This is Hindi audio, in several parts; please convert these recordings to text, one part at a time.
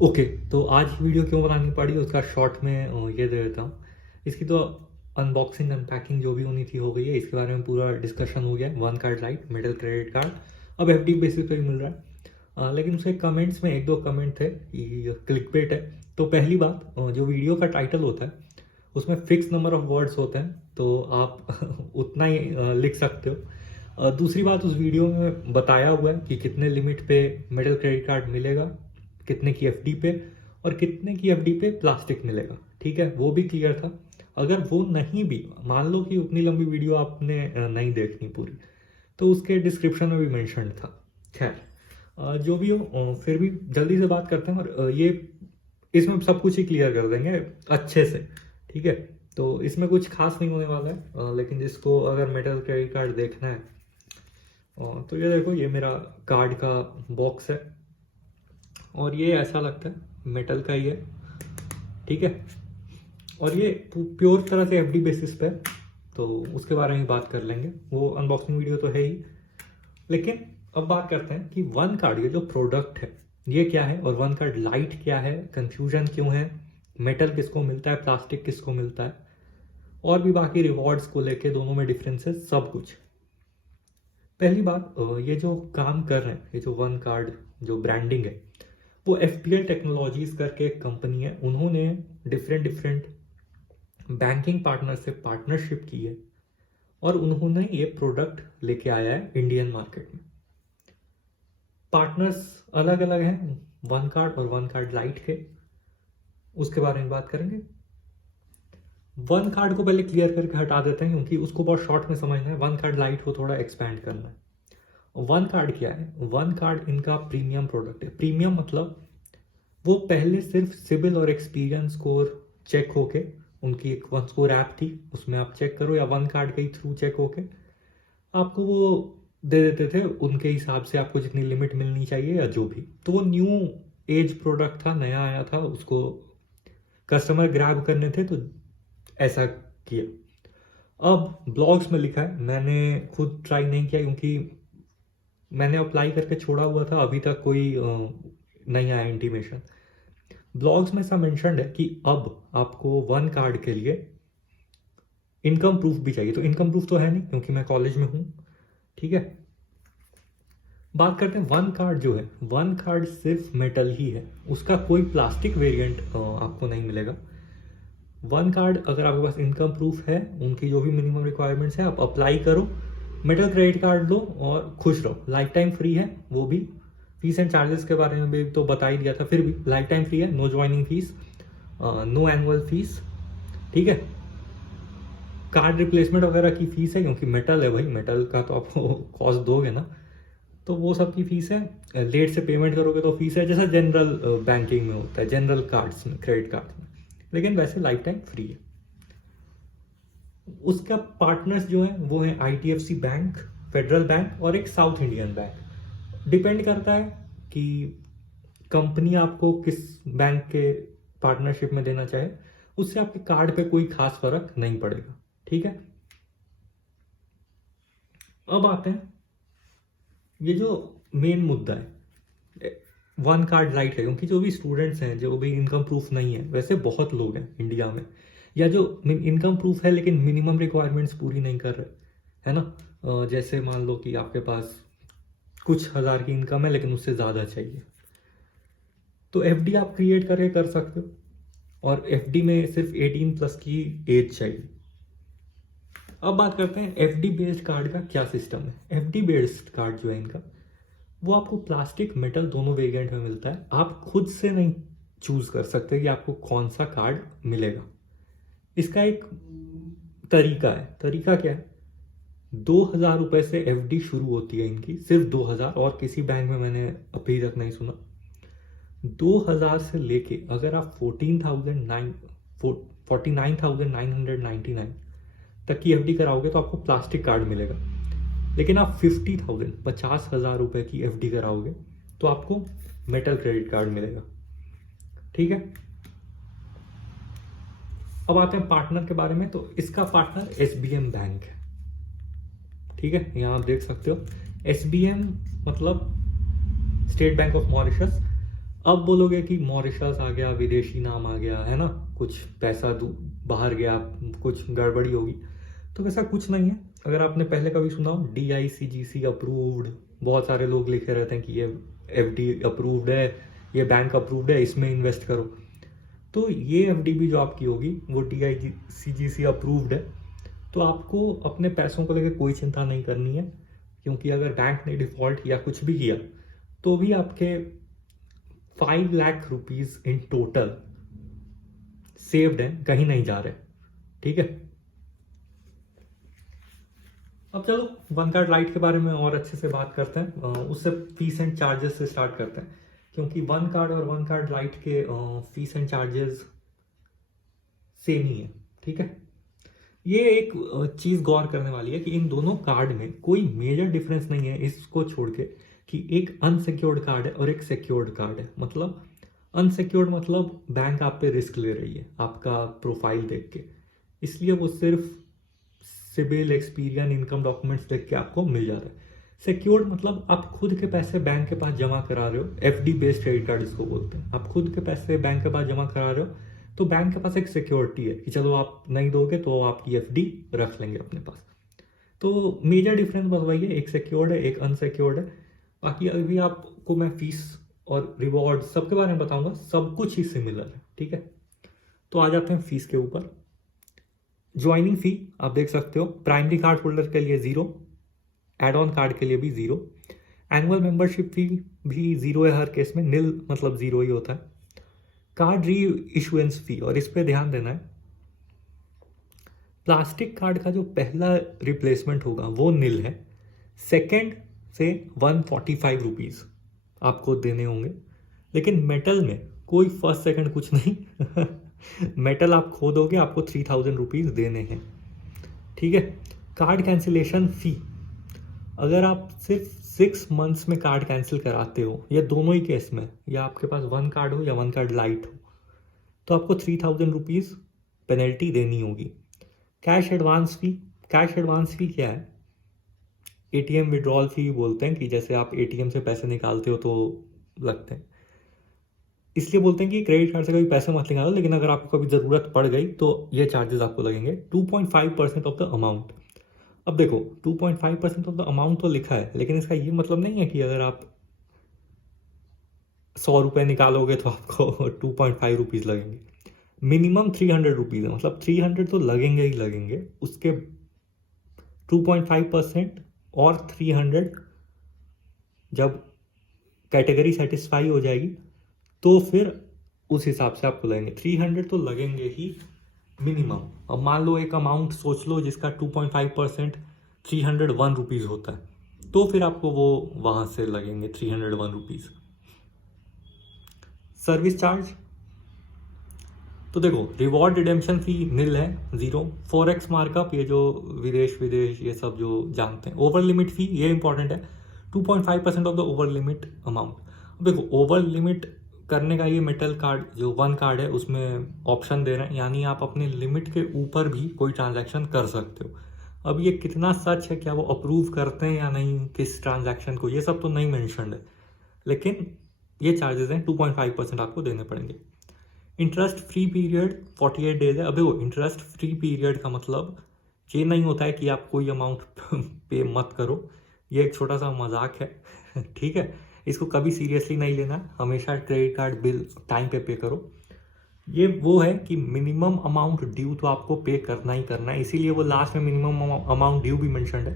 ओके, तो आज वीडियो क्यों बनानी पड़ी उसका शॉर्ट में ये दे देता हूँ। इसकी तो अनबॉक्सिंग अनपैकिंग जो भी होनी थी हो गई है। इसके बारे में पूरा डिस्कशन हो गया है। One card light, middle credit card अब एफडी बेसिस पे ही मिल रहा है। लेकिन उसके कमेंट्स में एक दो कमेंट थे, क्लिक बेट है। तो पहली बात, जो वीडियो का टाइटल होता है उसमें फिक्स नंबर ऑफ वर्ड्स होते हैं, तो आप उतना ही लिख सकते हो। दूसरी बात, उस वीडियो में बताया हुआ है कि कितने लिमिट पे मिडिल क्रेडिट कार्ड मिलेगा, कितने की एफडी पे, और कितने की एफडी पे प्लास्टिक मिलेगा। ठीक है, वो भी क्लियर था। अगर वो नहीं भी, मान लो कि उतनी लंबी वीडियो आपने नहीं देखनी पूरी, तो उसके डिस्क्रिप्शन में भी मेंशन था। खैर, जो भी हो, फिर भी जल्दी से बात करते हैं और ये इसमें सब कुछ ही क्लियर कर देंगे अच्छे से। ठीक है, तो इसमें कुछ खास नहीं होने वाला है। लेकिन जिसको अगर मेटल क्रेडिट कार्ड देखना है, तो ये देखो, ये मेरा कार्ड का बॉक्स है और ये ऐसा लगता है मेटल का ही है। ठीक है, और ये प्योर तरह से एफडी बेसिस पे है, तो उसके बारे में बात कर लेंगे। वो अनबॉक्सिंग वीडियो तो है ही, लेकिन अब बात करते हैं कि वन कार्ड, ये जो प्रोडक्ट है ये क्या है, और वन कार्ड लाइट क्या है, कंफ्यूजन क्यों है, मेटल किसको मिलता है, प्लास्टिक किसको मिलता है, और भी बाकी रिवॉर्ड्स को लेके दोनों में डिफरेंसेस, सब कुछ। पहली बात, ये जो काम कर रहे हैं, ये जो वन कार्ड जो ब्रांडिंग है, वो एफपीएल टेक्नोलॉजीज करके एक कंपनी है। उन्होंने डिफरेंट डिफरेंट बैंकिंग पार्टनर से पार्टनरशिप की है और उन्होंने ये प्रोडक्ट लेके आया है इंडियन मार्केट में। पार्टनर्स अलग अलग हैं, वन कार्ड और वन कार्ड लाइट के, उसके बारे में बात करेंगे। वन कार्ड को पहले क्लियर करके हटा देते हैं क्योंकि उसको बहुत शॉर्ट में समझना है। वन कार्ड लाइट को थोड़ा एक्सपैंड करना है। वन कार्ड क्या है? वन कार्ड इनका प्रीमियम प्रोडक्ट है। प्रीमियम मतलब वो पहले सिर्फ सिबिल और एक्सपीरियंस स्कोर चेक होके, उनकी एक वन स्कोर ऐप थी, उसमें आप चेक करो, या वन कार्ड के ही थ्रू चेक होके आपको वो दे देते थे उनके हिसाब से, आपको जितनी लिमिट मिलनी चाहिए या जो भी। तो वो न्यू एज प्रोडक्ट था, नया आया था, उसको कस्टमर ग्रैब करने थे, तो ऐसा किया। अब ब्लॉग्स में लिखा है, मैंने खुद ट्राई नहीं किया क्योंकि मैंने अप्लाई करके छोड़ा हुआ था, अभी तक कोई नहीं आया इंटीमेशन। ब्लॉग्स में ऐसा मेंशन्ड है कि अब आपको वन कार्ड के लिए इनकम प्रूफ भी चाहिए। तो इनकम प्रूफ तो है नहीं क्योंकि मैं कॉलेज में हूँ। ठीक है, बात करते हैं वन कार्ड जो है। वन कार्ड सिर्फ मेटल ही है, उसका कोई प्लास्टिक वेरिएंट आपको नहीं मिलेगा। वन कार्ड, अगर आपके पास इनकम प्रूफ है, उनकी जो भी मिनिमम रिक्वायरमेंट्स है, आप अप्लाई करो, मेटल क्रेडिट कार्ड लो और खुश रहो। लाइफ टाइम फ्री है, वो भी फीस एंड चार्जेस के बारे में भी तो बता ही दिया था, फिर भी लाइफ टाइम फ्री है, no joining fees, no annual fees. ठीक है, कार्ड रिप्लेसमेंट वगैरह की फीस है क्योंकि मेटल है भाई, मेटल का तो आपको कॉस्ट दोगे ना, तो वो सब की फीस है। लेट से पेमेंट करोगे तो फीस है, जैसा जनरल बैंकिंग में होता है, जनरल कार्ड्स में, क्रेडिट कार्ड्स में, लेकिन वैसे लाइफ टाइम फ्री है। उसका पार्टनर्स जो हैं वो हैं आईडीएफसी बैंक, फेडरल बैंक और एक साउथ इंडियन बैंक। डिपेंड करता है कि कंपनी आपको किस बैंक के पार्टनरशिप में देना चाहे, उससे आपके कार्ड पे कोई खास फर्क नहीं पड़ेगा। ठीक है, अब आते हैं, ये जो मेन मुद्दा है वन कार्ड लाइट है, क्योंकि जो भी स्टूडेंट्स हैं, जो भी इनकम प्रूफ नहीं है, वैसे बहुत लोग हैं इंडिया में, या जो इनकम प्रूफ है लेकिन मिनिमम रिक्वायरमेंट्स पूरी नहीं कर रहे, है ना। जैसे मान लो कि आपके पास कुछ हज़ार की इनकम है लेकिन उससे ज़्यादा चाहिए, तो एफडी आप क्रिएट करके कर सकते हो, और एफडी में सिर्फ 18+ की एज चाहिए। अब बात करते हैं एफडी बेस्ड कार्ड का क्या सिस्टम है। एफडी बेस्ड कार्ड जो है इनका, वो आपको प्लास्टिक मेटल दोनों वेरिएंट में मिलता है। आप खुद से नहीं चूज कर सकते कि आपको कौन सा कार्ड मिलेगा। इसका एक तरीका है। तरीका क्या है? 2,000 रुपए से एफडी शुरू होती है इनकी, सिर्फ 2,000, और किसी बैंक में मैंने अभी तक नहीं सुना। 2,000 से लेके अगर आप 49,999 तक की एफडी कराओगे तो आपको प्लास्टिक कार्ड मिलेगा। लेकिन आप 50,000 की एफडी कराओगे तो आपको मेटल क्रेडिट कार्ड मिलेगा। ठीक है, अब आते हैं पार्टनर के बारे में। तो इसका पार्टनर एसबीएम बैंक है। ठीक है, यहां आप देख सकते हो, एसबीएम मतलब स्टेट बैंक ऑफ मॉरिशस। अब बोलोगे कि मॉरिशस आ गया, विदेशी नाम आ गया है ना, कुछ पैसा बाहर गया, कुछ गड़बड़ी होगी, तो वैसा कुछ नहीं है। अगर आपने पहले कभी सुना हो DICGC अप्रूव्ड, बहुत सारे लोग लिखे रहते हैं कि ये FD अप्रूव्ड है, ये बैंक अप्रूव्ड है, इसमें इन्वेस्ट करो। तो ये FD भी जो आपकी होगी वो DICGC अप्रूव्ड है। तो आपको अपने पैसों को लेकर कोई चिंता नहीं करनी है, क्योंकि अगर बैंक ने डिफ़ॉल्ट या कुछ भी किया तो भी आपके 5 lakh rupees in total saved हैं, कहीं नहीं जा रहे। ठीक है, अब चलो वन कार्ड लाइट के बारे में और अच्छे से बात करते हैं। उससे फीस एंड चार्जेस से स्टार्ट करते हैं, क्योंकि वन कार्ड और वन कार्ड लाइट के फीस एंड चार्जेस सेम ही है। ठीक है, ये एक चीज़ गौर करने वाली है कि इन दोनों कार्ड में कोई मेजर डिफरेंस नहीं है, इसको छोड़ के, कि एक अनसिक्योर्ड कार्ड है और एक सिक्योर्ड कार्ड है। मतलब अनसिक्योर्ड मतलब बैंक आप पे रिस्क ले रही है आपका प्रोफाइल देख के, इसलिए वो सिर्फ सिबिल, एक्सपीरियन, इनकम डॉक्यूमेंट्स देख के आपको मिल जा रहा है। सिक्योर्ड मतलब आप खुद के पैसे बैंक के पास जमा करा रहे हो, FD बेस्ड क्रेडिट कार्ड इसको बोलते हैं। आप खुद के पैसे बैंक के पास जमा करा रहे हो तो बैंक के पास एक सिक्योरिटी है कि चलो आप नहीं दोगे तो आपकी FD रख लेंगे अपने पास। तो मेजर डिफरेंस बस वही है, एक सिक्योर्ड है, एक अनसिक्योर्ड है। बाकी अभी आपको मैं फीस और रिवॉर्ड सबके बारे में बताऊंगा, सब कुछ ही सिमिलर है। ठीक है, तो आ जाते हैं फीस के ऊपर। ज्वाइनिंग फी आप देख सकते हो, प्राइमरी कार्ड होल्डर के लिए 0, एड ऑन कार्ड के लिए भी 0, एनुअल मेंबरशिप फी भी 0 है हर केस में, नील मतलब 0 ही होता है। कार्ड री इशुएंस फी, और इस पर ध्यान देना है, प्लास्टिक कार्ड का जो पहला रिप्लेसमेंट होगा वो नील है, सेकेंड से 145 रुपीज़ आपको देने होंगे। लेकिन मेटल में कोई फर्स्ट सेकंड कुछ नहीं मेटल आप खो दोगे, आपको 3000 रुपीज़ देने हैं। ठीक है, कार्ड कैंसिलेशन फ़ी, अगर आप सिर्फ 6 मंथ्स में कार्ड कैंसिल कराते हो, या दोनों ही केस में, या आपके पास वन कार्ड हो या वन कार्ड लाइट हो, तो आपको 3000 रुपीज़ पेनल्टी देनी होगी। कैश एडवांस फ़ी, कैश एडवांस फ़ी क्या है? ATM विड्रॉल फ़ी बोलते हैं, कि जैसे आप ATM से पैसे निकालते हो तो लगते हैं, इसलिए बोलते हैं कि क्रेडिट कार्ड से कभी पैसे मत निकालो, लेकिन अगर आपको कभी ज़रूरत पड़ गई तो ये चार्जेस आपको लगेंगे। 2.5% ऑफ द अमाउंट। अब देखो 2.5% ऑफ द अमाउंट तो लिखा है, लेकिन इसका ये मतलब नहीं है कि अगर आप 100 रुपये निकालोगे तो आपको 2.5 रुपीज़ लगेंगे। मिनिमम 300 रुपीज़ है, मतलब 300 तो लगेंगे ही लगेंगे। उसके 2.5% और 300 जब कैटेगरी सेटिस्फाई हो जाएगी तो फिर उस हिसाब से आपको लगेंगे। 300 तो लगेंगे ही मिनिमम। अब मान लो एक अमाउंट सोच लो जिसका 2.5% 301 रुपीज़ होता है, तो फिर आपको वो वहाँ से लगेंगे 301 रुपीज़। सर्विस चार्ज, तो देखो रिवॉर्ड रिडेम्पशन फ़ी नील है, 0। फॉरेक्स मार्कअप, ये जो विदेश ये सब जो जानते हैं। ओवर लिमिट फ़ी, ये इंपॉर्टेंट है, 2.5% of the over limit amount. देखो ओवर लिमिट करने का ये मेटल कार्ड जो वन कार्ड है उसमें ऑप्शन दे रहे हैं, यानी आप अपने लिमिट के ऊपर भी कोई ट्रांजैक्शन कर सकते हो। अब ये कितना सच है, क्या वो अप्रूव करते हैं या नहीं किस ट्रांजैक्शन को, ये सब तो नहीं मेंशन्ड है, लेकिन ये चार्जेस हैं, 2.5% आपको देने पड़ेंगे। इंटरेस्ट फ्री पीरियड 48 डेज है। अभी वो इंटरेस्ट फ्री पीरियड का मतलब ये नहीं होता है कि आप कोई अमाउंट पे मत करो, ये एक छोटा सा मजाक है ठीक है, इसको कभी सीरियसली नहीं लेना, हमेशा क्रेडिट कार्ड बिल टाइम पे करो। ये वो है कि मिनिमम अमाउंट ड्यू तो आपको पे करना ही करना है, इसीलिए वो लास्ट में मिनिमम अमाउंट ड्यू भी मेंशन्ड है।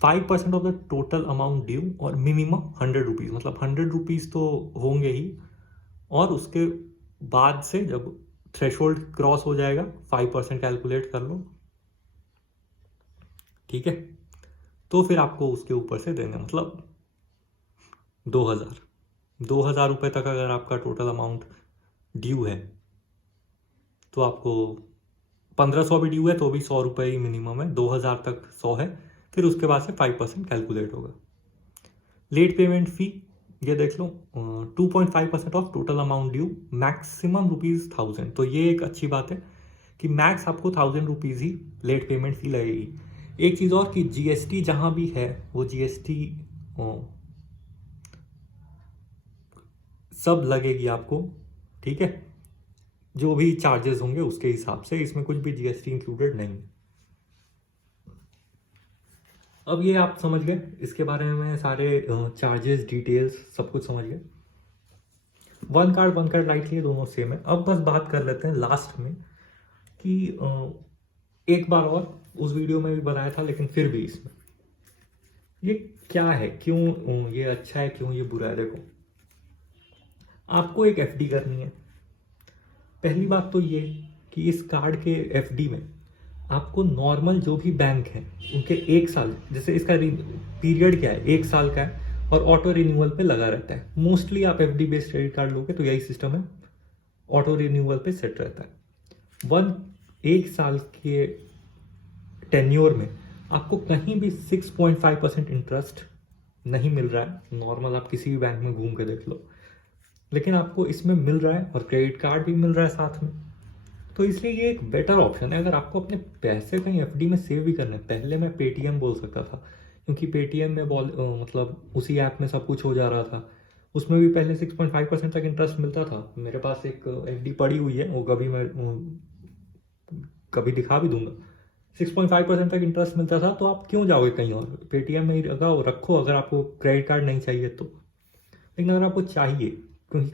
5% of the total amount due और मिनिमम 100 रुपीज़, मतलब 100 रुपीज़ तो होंगे ही, और उसके बाद से जब थ्रेशोल्ड क्रॉस हो जाएगा 5% कैलकुलेट कर लो। ठीक है, तो फिर आपको उसके ऊपर से देने, मतलब 2000 रुपये तक अगर आपका टोटल अमाउंट ड्यू है तो आपको 1500 भी ड्यू है तो भी 100 रुपये ही मिनिमम है, 2000 तक 100 है, फिर उसके बाद से 5% कैलकुलेट होगा। लेट पेमेंट फ़ी, ये देख लो 2.5% of total amount due, maximum ₹1000। तो ये एक अच्छी बात है कि मैक्स आपको 1000 रुपीज़ ही लेट पेमेंट फ़ी लगेगी। एक चीज़ और कि GST जहाँ भी है वो GST सब लगेगी आपको, ठीक है, जो भी चार्जेस होंगे उसके हिसाब से, इसमें कुछ भी जीएसटी इंक्लूडेड नहीं है। अब ये आप समझ गए, इसके बारे में सारे चार्जेस डिटेल्स सब कुछ समझ गए। वन कार्ड लाइट लिए दोनों सेम है। अब बस बात कर लेते हैं लास्ट में कि एक बार और उस वीडियो में भी बताया था लेकिन फिर भी इसमें ये क्या है, क्यों ये अच्छा है, क्यों ये बुरा है। देखो, आपको एक एफडी करनी है। पहली बात तो ये कि इस कार्ड के एफडी में आपको नॉर्मल जो भी बैंक है उनके 1 साल, जैसे इसका पीरियड क्या है, 1 साल का है और ऑटो रिन्यूअल पे लगा रहता है। मोस्टली आप एफडी बेस्ड क्रेडिट कार्ड लोगे तो यही सिस्टम है, ऑटो रिन्यूअल पे सेट रहता है। 1 साल के टेन्योर में आपको कहीं भी 6.5% इंटरेस्ट नहीं मिल रहा है। नॉर्मल आप किसी भी बैंक में घूम के देख लो, लेकिन आपको इसमें मिल रहा है और क्रेडिट कार्ड भी मिल रहा है साथ में। तो इसलिए ये एक बेटर ऑप्शन है अगर आपको अपने पैसे कहीं एफडी में सेव भी करने। पहले मैं पेटीएम बोल सकता था क्योंकि पेटीएम में मतलब उसी ऐप में सब कुछ हो जा रहा था। उसमें भी पहले 6.5% तक इंटरेस्ट मिलता था। मेरे पास एक एफडी पड़ी हुई है, वो कभी दिखा भी दूंगा। 6.5% तक इंटरेस्ट मिलता था, तो आप क्यों जाओगे कहीं और, पेटीएम में ही लगाओ, रखो अगर आपको क्रेडिट कार्ड नहीं चाहिए तो। लेकिन अगर आपको चाहिए, क्योंकि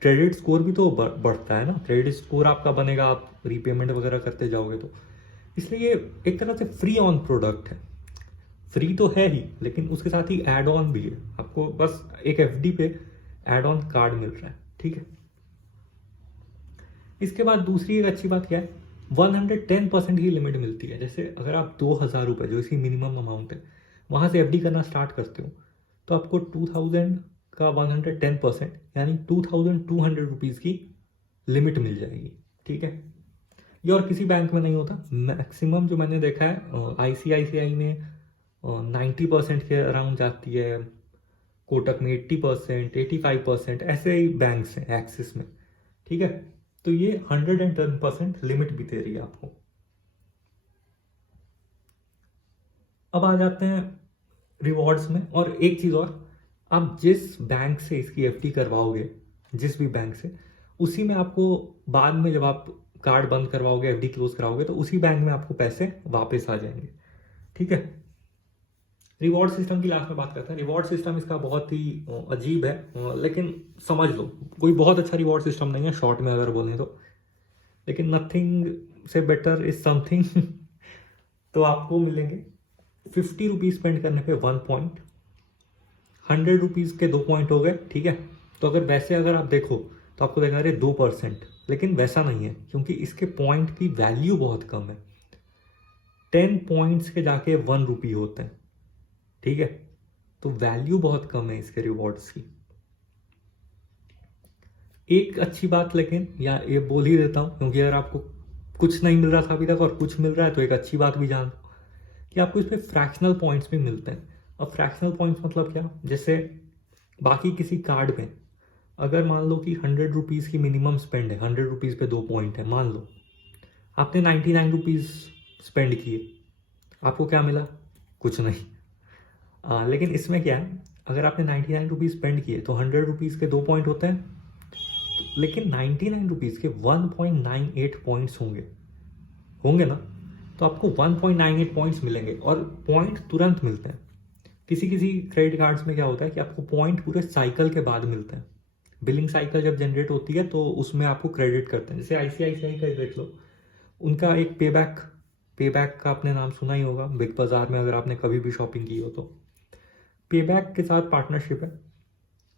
क्रेडिट स्कोर भी तो बढ़ता है ना, क्रेडिट स्कोर आपका बनेगा आप रीपेमेंट वगैरह करते जाओगे तो। इसलिए ये एक तरह से फ्री ऑन प्रोडक्ट है। फ्री तो है ही लेकिन उसके साथ ही एड ऑन भी है। आपको बस एक एफडी पे एड ऑन कार्ड मिल रहा है, ठीक है। इसके बाद दूसरी एक अच्छी बात क्या है, 110% ही लिमिट मिलती है। जैसे अगर आप 2,000 रुपये, जो इसकी मिनिमम अमाउंट है, वहाँ से एफडी करना स्टार्ट करते हो तो आपको 2,000 का 110% यानी 2,200 रुपीज़ की लिमिट मिल जाएगी, ठीक है। ये और किसी बैंक में नहीं होता। मैक्सिमम जो मैंने देखा है आईसीआईसीआई में 90% के अराउंड जाती है, कोटक में 80%, 85%, ऐसे ही बैंक्स हैं एक्सिस में, ठीक है। तो ये 110% लिमिट भी दे रही है आपको। अब आ जाते हैं रिवॉर्ड्स में। और एक चीज़ और, आप जिस बैंक से इसकी एफडी करवाओगे, जिस भी बैंक से, उसी में आपको बाद में जब आप कार्ड बंद करवाओगे, एफडी क्लोज कराओगे, तो उसी बैंक में आपको पैसे वापस आ जाएंगे, ठीक है। रिवॉर्ड सिस्टम की लास्ट में बात करते हैं। रिवॉर्ड सिस्टम इसका बहुत ही अजीब है, लेकिन समझ लो कोई बहुत अच्छा रिवॉर्ड सिस्टम नहीं है शॉर्ट में अगर बोलें तो, लेकिन नथिंग से बेटर इज समथिंग। तो आपको मिलेंगे 50 रुपीज़ स्पेंड करने पे 1 पॉइंट, 100 रुपीज़ के 2 पॉइंट हो गए, ठीक है। तो अगर आप देखो तो आपको देखा रहे 2%, लेकिन वैसा नहीं है क्योंकि इसके पॉइंट की वैल्यू बहुत कम है। 10 पॉइंट्स के जाके 1 रुपी होते हैं, ठीक है। तो वैल्यू बहुत कम है इसके रिवॉर्ड्स की। एक अच्छी बात, लेकिन या ये बोल ही देता हूं क्योंकि अगर आपको कुछ नहीं मिल रहा था अभी तक और कुछ मिल रहा है तो एक अच्छी बात भी जान कि आपको इस पर फ्रैक्शनल पॉइंट्स भी मिलते हैं। अब फ्रैक्शनल पॉइंट्स मतलब क्या, जैसे बाकी किसी कार्ड में अगर मान लो कि 100 रुपीज़ की मिनिमम स्पेंड है, 100 रुपीज़ पे 2 पॉइंट है, मान लो आपने 99 रुपीज़ स्पेंड किए, आपको क्या मिला, कुछ नहीं। लेकिन इसमें क्या है, अगर आपने 99 रुपीज़ स्पेंड किए तो 100 रुपीज़ के 2 पॉइंट होते हैं, लेकिन 99 रुपीज़ के 1.98 पॉइंट्स होंगे होंगे ना, तो आपको 1.98 पॉइंट्स मिलेंगे और पॉइंट तुरंत मिलते हैं। किसी किसी क्रेडिट कार्ड्स में क्या होता है कि आपको पॉइंट पूरे साइकिल के बाद मिलते हैं। बिलिंग साइकिल जब जनरेट होती है तो उसमें आपको क्रेडिट करते हैं। जैसे आईसीआईसीआई का देख लो, उनका एक पेबैक का आपने नाम सुना ही होगा बिग बाजार में, अगर आपने कभी भी शॉपिंग की हो तो। पेबैक के साथ पार्टनरशिप है।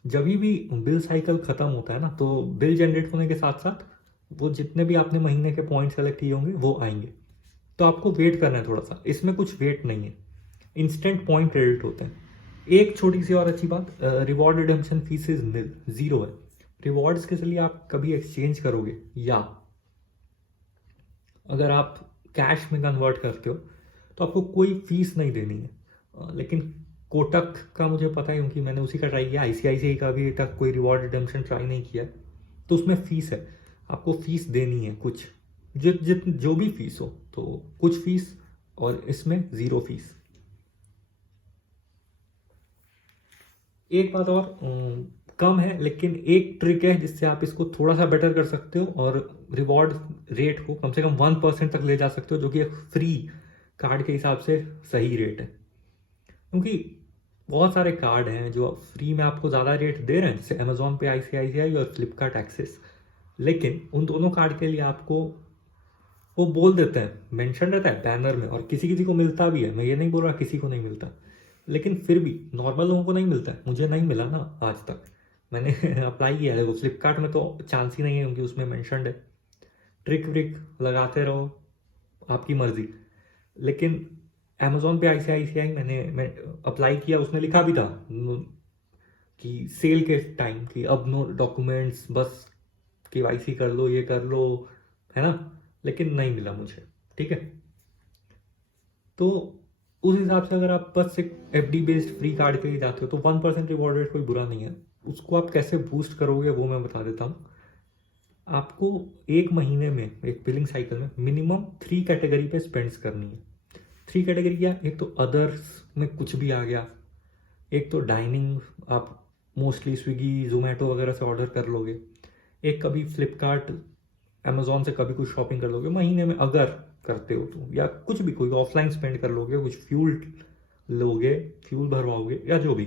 जब भी बिल साइकिल खत्म होता है ना, तो बिल जनरेट होने के साथ साथ वो जितने भी आपने महीने के पॉइंट सेलेक्ट किए होंगे वो आएंगे। तो आपको वेट करना है थोड़ा सा, इसमें कुछ वेट नहीं है, इंस्टेंट पॉइंट क्रेडिट होते हैं। एक छोटी सी और अच्छी बात, रिवॉर्ड रिडेम्पशन फीस इज निल, 0 है। रिवॉर्ड्स के लिए आप कभी एक्सचेंज करोगे या अगर आप कैश में कन्वर्ट करते हो तो आपको कोई फीस नहीं देनी है। लेकिन कोटक का मुझे पता है क्योंकि मैंने उसी का ट्राई किया, आईसीआईसीआई का भी तक कोई रिवॉर्ड रिडेम्पशन ट्राई नहीं किया, तो उसमें फीस है, आपको फीस देनी है कुछ, जो भी फीस हो, तो कुछ फीस, और इसमें 0 फीस। एक बात और, कम है, लेकिन एक ट्रिक है जिससे आप इसको थोड़ा सा बेटर कर सकते हो और रिवॉर्ड रेट को कम से कम 1% तक ले जा सकते हो, जो कि एक फ्री कार्ड के हिसाब से सही रेट है। क्योंकि बहुत सारे कार्ड हैं जो फ्री में आपको ज़्यादा रेट दे रहे हैं, जैसे अमेजोन पे ICICI और फ्लिपकार्ट एक्सिस, लेकिन उन दोनों कार्ड के लिए आपको वो बोल देते हैं, मेंशन रहता है बैनर में, और किसी किसी को मिलता भी है, मैं ये नहीं बोल रहा किसी को नहीं मिलता, लेकिन फिर भी नॉर्मल लोगों को नहीं मिलता है। मुझे नहीं मिला ना आज तक, मैंने अप्लाई किया है। देखो फ्लिपकार्ट में तो चांस ही नहीं है क्योंकि उसमें मेंशन्ड है। ट्रिक व्रिक लगाते रहो, आपकी मर्जी। लेकिन अमेजोन पे ICICI मैं अप्लाई किया, उसमें लिखा भी था कि सेल के टाइम कि अब नो डॉक्यूमेंट्स, बस KYC कर लो, ये कर लो, है ना, लेकिन नहीं मिला मुझे। ठीक है, तो उस हिसाब से अगर आप बस एक FD बेस्ड फ्री कार्ड के लिए जाते हो तो 1% रिवॉर्ड रेट कोई बुरा नहीं है। उसको आप कैसे बूस्ट करोगे वो मैं बता देता हूँ आपको। एक महीने में, एक बिलिंग साइकिल में मिनिमम 3 कैटेगरी पे स्पेंड्स करनी है। 3 कैटेगरी क्या? एक तो अदर्स में कुछ भी आ गया, एक तो डाइनिंग, आप मोस्टली स्विगी जोमेटो वगैरह से ऑर्डर कर लोगे, एक कभी फ्लिपकार्ट अमेजोन से कभी कुछ शॉपिंग कर लोगे महीने में अगर करते हो तो, या कुछ भी कोई ऑफलाइन स्पेंड कर लोगे, कुछ फ्यूल लोगे, फ्यूल भरवाओगे या जो भी,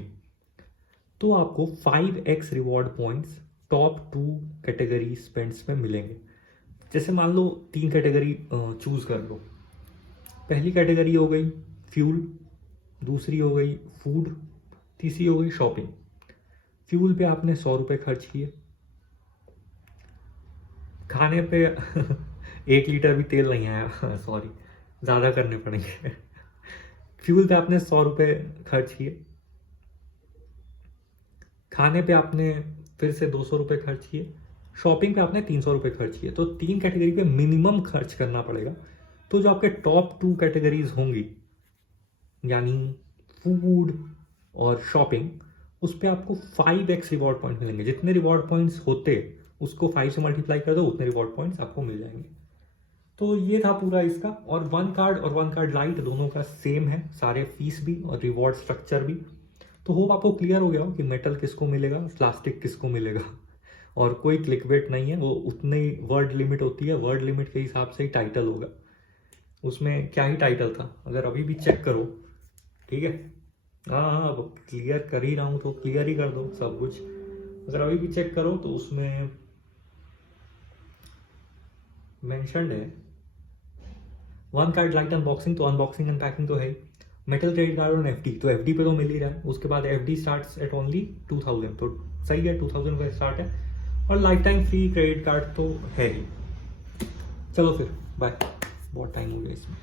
तो आपको 5x reward points top 2 category spends में मिलेंगे। जैसे मान लो 3 कैटेगरी चूज कर लो। पहली कैटेगरी हो गई फ्यूल, दूसरी हो गई फूड, तीसरी हो गई शॉपिंग। फ्यूल पे आपने 100 रुपये खर्च किए, खाने पे 1 लीटर भी तेल नहीं आया सॉरी, ज़्यादा करने पड़ेंगे फ्यूल पे आपने 100 रुपये खर्च किए, खाने पे आपने फिर से 200 रुपये खर्च किए, शॉपिंग पे आपने 300 रुपये खर्च किए। तो 3 कैटेगरी पे मिनिमम खर्च करना पड़ेगा। तो जो आपके टॉप 2 कैटेगरीज होंगी, यानी फूड और शॉपिंग, उस पर आपको 5x रिवॉर्ड पॉइंट मिलेंगे। जितने रिवॉर्ड पॉइंट्स होते उसको 5 से मल्टीप्लाई कर दो, उतने रिवॉर्ड पॉइंट्स आपको मिल जाएंगे। तो ये था पूरा इसका। और 1 कार्ड और 1 कार्ड लाइट दोनों का सेम है, सारे फीस भी और रिवॉर्ड स्ट्रक्चर भी। तो होप आपको क्लियर हो गया हो कि मेटल किसको मिलेगा, प्लास्टिक किसको मिलेगा, और कोई क्लिकबेट नहीं है। वो उतनी ही वर्ड लिमिट होती है, वर्ड लिमिट के हिसाब से ही टाइटल होगा। उसमें क्या ही टाइटल था, अगर अभी भी चेक करो, ठीक है, हाँ अब क्लियर कर ही रहा हूँ तो क्लियर ही कर दो सब कुछ। अगर अभी भी चेक करो तो उसमें मेंशन्ड है 1 कार्ड लाइट अनबॉक्सिंग, तो अनबॉक्सिंग एंड पैकिंग तो है। मेटल क्रेडिट कार्ड और FD, तो FD पे तो मिल ही रहा है। उसके बाद FD स्टार्ट्स एट ओनली 2000, तो सही है, 2000 का स्टार्ट है। और life time free credit card तो है ही। चलो फिर बाय, बहुत टाइम हो गया इसमें।